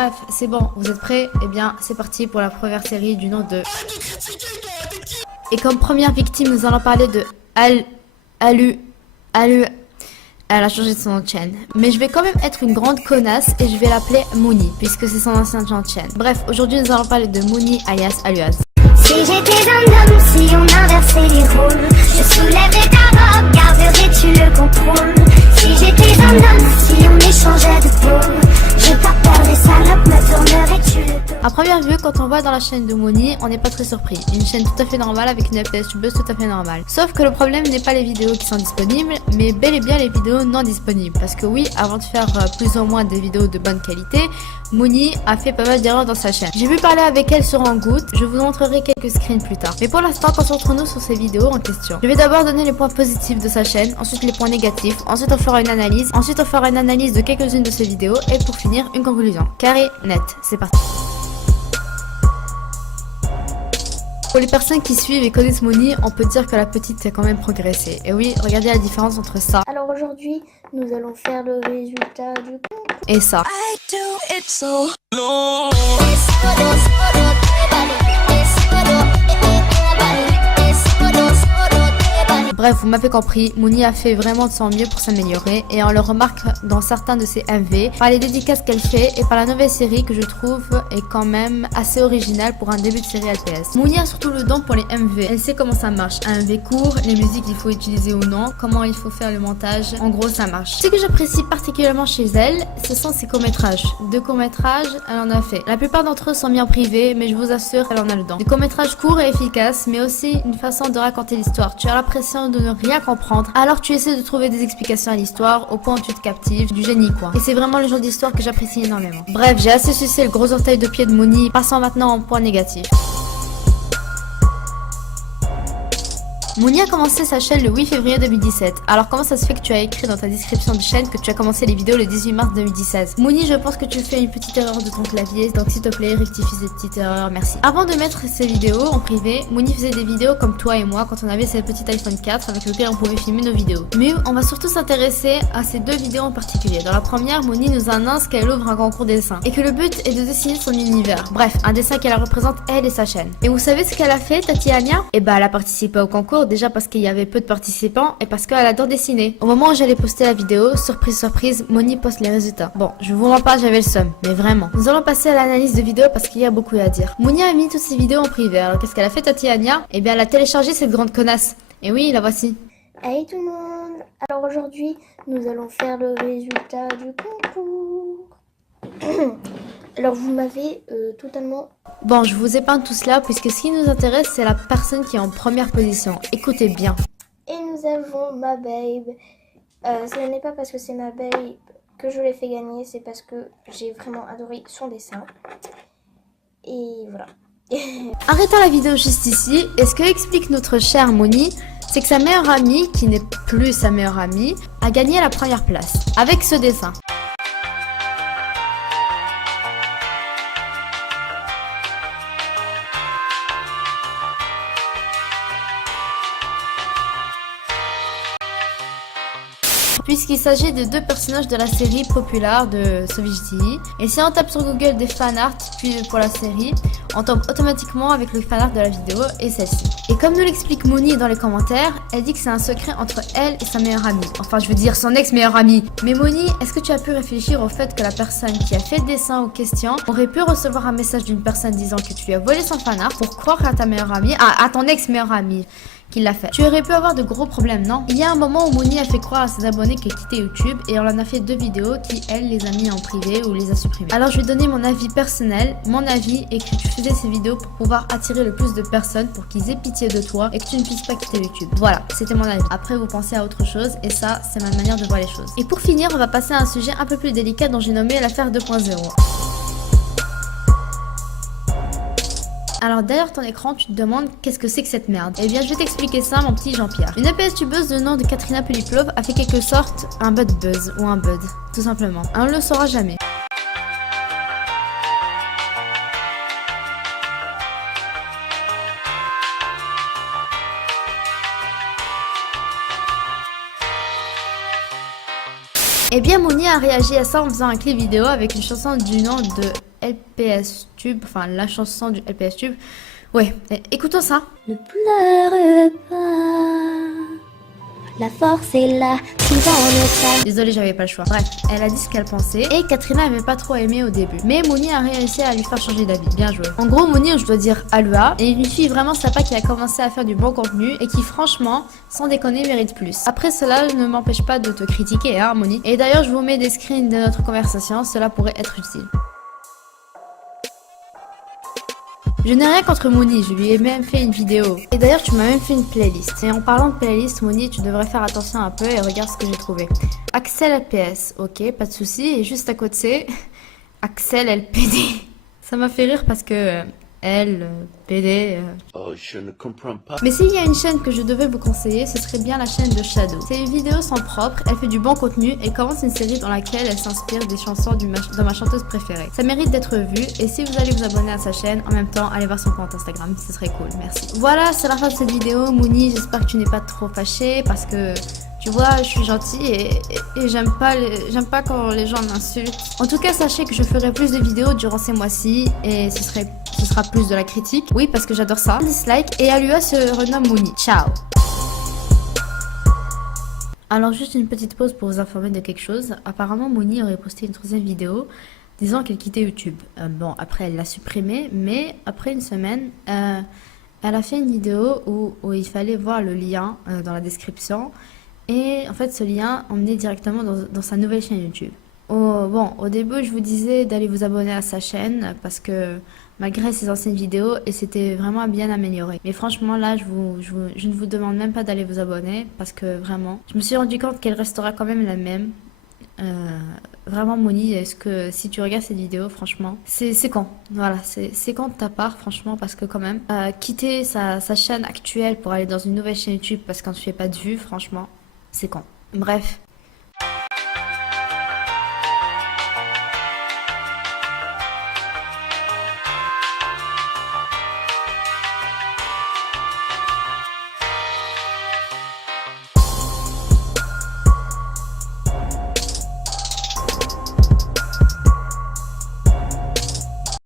Bref, c'est bon, vous êtes prêts? Eh bien, c'est parti pour la première série du nom de... Et comme première victime, nous allons parler de Alu. Elle a changé de son nom de chaîne. Mais je vais quand même être une grande connasse et je vais l'appeler Mouni, puisque c'est son ancien nom de chaîne. Bref, aujourd'hui nous allons parler de Mouni alias Aluaz. Si j'étais un homme, si on inversait les rôles, je soulèverais ta robe, garderais-tu le contrôle? Si j'étais un homme, si on échangeait de peau, j'ai pas peur des salopes, me tournerais-tu le dos? À première vue, quand on voit dans la chaîne de Mouni, on n'est pas très surpris. Une chaîne tout à fait normale avec une FPS tubeuse tout à fait normale. Sauf que le problème n'est pas les vidéos qui sont disponibles, mais bel et bien les vidéos non disponibles. Parce que oui, avant de faire plus ou moins des vidéos de bonne qualité, Mouni a fait pas mal d'erreurs dans sa chaîne. J'ai vu parler avec elle sur Hanggood, je vous montrerai quelques screens plus tard. Mais pour l'instant, concentrons-nous sur ces vidéos en question. Je vais d'abord donner les points positifs de sa chaîne, ensuite les points négatifs, ensuite on fera une analyse, de quelques-unes de ses vidéos, et pour finir, une conclusion. Carré, net, c'est parti. Pour les personnes qui suivent et connaissent Mouni, on peut dire que la petite a quand même progressé. Et oui, regardez la différence entre ça Alors aujourd'hui, nous allons faire le résultat du concours. et ça. I do it so long. Bref, vous m'avez compris, Mouni a fait vraiment de son mieux pour s'améliorer et on le remarque dans certains de ses MV, par les dédicaces qu'elle fait et par la nouvelle série que je trouve est quand même assez originale pour un début de série LPS. Mouni a surtout le don pour les MV, elle sait comment ça marche, un MV court, les musiques il faut utiliser ou non, comment il faut faire le montage, en gros ça marche. Ce que j'apprécie particulièrement chez elle, ce sont ses courts-métrages. 2 courts-métrages, elle en a fait. La plupart d'entre eux sont mis en privé, mais je vous assure, elle en a le don. Des courts-métrages courts et efficaces, mais aussi une façon de raconter l'histoire. Tu as l'impression de ne rien comprendre, alors tu essaies de trouver des explications à l'histoire au point où tu te captives, du génie quoi. Et c'est vraiment le genre d'histoire que j'apprécie énormément. Bref, j'ai assez sucé le gros orteil de pied de Mouni, passons maintenant en point négatif. Mouni a commencé sa chaîne le 8 février 2017. Alors comment ça se fait que tu as écrit dans ta description de chaîne que tu as commencé les vidéos le 18 mars 2016? Mouni, je pense que tu fais une petite erreur de ton clavier, donc s'il te plaît, rectifie cette petite erreur, merci. Avant de mettre ces vidéos en privé, Mouni faisait des vidéos comme toi et moi quand on avait cette petite iPhone 4 avec lequel on pouvait filmer nos vidéos. Mais on va surtout s'intéresser à ces 2 vidéos en particulier. Dans la première, Mouni nous annonce qu'elle ouvre un concours dessin et que le but est de dessiner son univers. Bref, un dessin qui la représente elle et sa chaîne. Et vous savez ce qu'elle a fait, Tatiania? Eh bah, elle a participé au concours déjà parce qu'il y avait peu de participants et parce qu'elle adore dessiner. Au moment où j'allais poster la vidéo, surprise, Mouni poste les résultats. Bon, je vous mens pas, j'avais le seum, mais vraiment. Nous allons passer à l'analyse de vidéo parce qu'il y a beaucoup à dire. Mouni a mis toutes ses vidéos en privé. Alors qu'est-ce qu'elle a fait, Tatiania? Eh bien, elle a téléchargé cette grande connasse. Et oui, la voici. Hey tout le monde. Alors aujourd'hui, nous allons faire le résultat du concours. Alors vous m'avez totalement... Bon, je vous épargne tout cela puisque ce qui nous intéresse, c'est la personne qui est en première position. Écoutez bien. Et nous avons ma babe. Ce n'est pas parce que c'est ma babe que je l'ai fait gagner, c'est parce que j'ai vraiment adoré son dessin. Et voilà. Arrêtons la vidéo juste ici. Et ce que explique notre chère Mouni, c'est que sa meilleure amie, qui n'est plus sa meilleure amie, a gagné la première place avec ce dessin. Puisqu'il s'agit de 2 personnages de la série populaire de Savage. Et si on tape sur Google des fanarts puis pour la série, on tombe automatiquement avec le fanart de la vidéo et celle-ci. Et comme nous l'explique Mouni dans les commentaires, elle dit que c'est un secret entre elle et sa meilleure amie. Enfin, je veux dire son ex-meilleure amie. Mais Mouni, est-ce que tu as pu réfléchir au fait que la personne qui a fait le dessin aux questions aurait pu recevoir un message d'une personne disant que tu lui as volé son fanart pour croire à ta meilleure amie, à ton ex-meilleure amie qui l'a fait. Tu aurais pu avoir de gros problèmes, non? Il y a un moment où Mouni a fait croire à ses abonnés qu'elle quittait YouTube et on en a fait 2 vidéos qui, elle, les a mis en privé ou les a supprimées. Alors je vais donner mon avis personnel. Mon avis est que tu faisais ces vidéos pour pouvoir attirer le plus de personnes pour qu'ils aient pitié de toi et que tu ne puisses pas quitter YouTube. Voilà, c'était mon avis. Après, vous pensez à autre chose et ça, c'est ma manière de voir les choses. Et pour finir, on va passer à un sujet un peu plus délicat dont j'ai nommé l'affaire 2.0. Alors derrière ton écran, tu te demandes qu'est-ce que c'est que cette merde. Eh bien, je vais t'expliquer ça, mon petit Jean-Pierre. Une EPS tubeuse de nom de Katrina Puliplov a fait quelque sorte un bad buzz ou un bud, tout simplement. On ne le saura jamais. Eh Eh bien, Mouni a réagi à ça en faisant un clip vidéo avec une chanson du nom de LPS Tube, enfin la chanson du LPS Tube. Ouais, écoutons ça. Ne pleure pas, la force est là, tu vas en état. Désolée, j'avais pas le choix. Bref, elle a dit ce qu'elle pensait et Katrina avait pas trop aimé au début. Mais Mouni a réussi à lui faire changer d'avis. Bien joué. En gros, Mouni, je dois dire Alua, est une fille vraiment sympa qui a commencé à faire du bon contenu et qui, franchement, sans déconner, mérite plus. Après cela, je ne m'empêche pas de te critiquer, hein, Mouni. Et d'ailleurs, je vous mets des screens de notre conversation, cela pourrait être utile. Je n'ai rien contre Mouni, je lui ai même fait une vidéo. Et d'ailleurs, tu m'as même fait une playlist. Et en parlant de playlist, Mouni, tu devrais faire attention un peu et regarde ce que j'ai trouvé. Axel LPS, ok, pas de souci. Et juste à côté, Axel LPD. Ça m'a fait rire parce que LPD. Oh, je ne comprends pas. Mais s'il y a une chaîne que je devais vous conseiller, ce serait bien la chaîne de Shadow. C'est une vidéo sans propre, elle fait du bon contenu et commence une série dans laquelle elle s'inspire des chansons de ma chanteuse préférée. Ça mérite d'être vu et si vous allez vous abonner à sa chaîne, en même temps, allez voir son compte Instagram, ce serait cool, merci. Voilà, c'est la fin de cette vidéo. Mouni, j'espère que tu n'es pas trop fâché parce que... Tu vois, je suis gentille et j'aime pas quand les gens m'insultent. En tout cas, sachez que je ferai plus de vidéos durant ces mois-ci et ce sera plus de la critique. Oui, parce que j'adore ça. Dislike et Alua se renomme Mouni. Ciao. Alors juste une petite pause pour vous informer de quelque chose. Apparemment, Mouni aurait posté une troisième vidéo disant qu'elle quittait YouTube. Bon, après elle l'a supprimée, mais après une semaine, elle a fait une vidéo où il fallait voir le lien dans la description. Et en fait, ce lien emmenait directement dans sa nouvelle chaîne YouTube. Au début, je vous disais d'aller vous abonner à sa chaîne parce que malgré ses anciennes vidéos, et c'était vraiment bien amélioré. Mais franchement, là, je ne vous demande même pas d'aller vous abonner parce que vraiment, je me suis rendu compte qu'elle restera quand même la même. Vraiment, Mouni, est-ce que si tu regardes cette vidéo, franchement, c'est con. Voilà, c'est con de ta part, franchement, parce que quand même, quitter sa chaîne actuelle pour aller dans une nouvelle chaîne YouTube parce qu'on ne fait pas de vues, franchement, c'est con. Bref,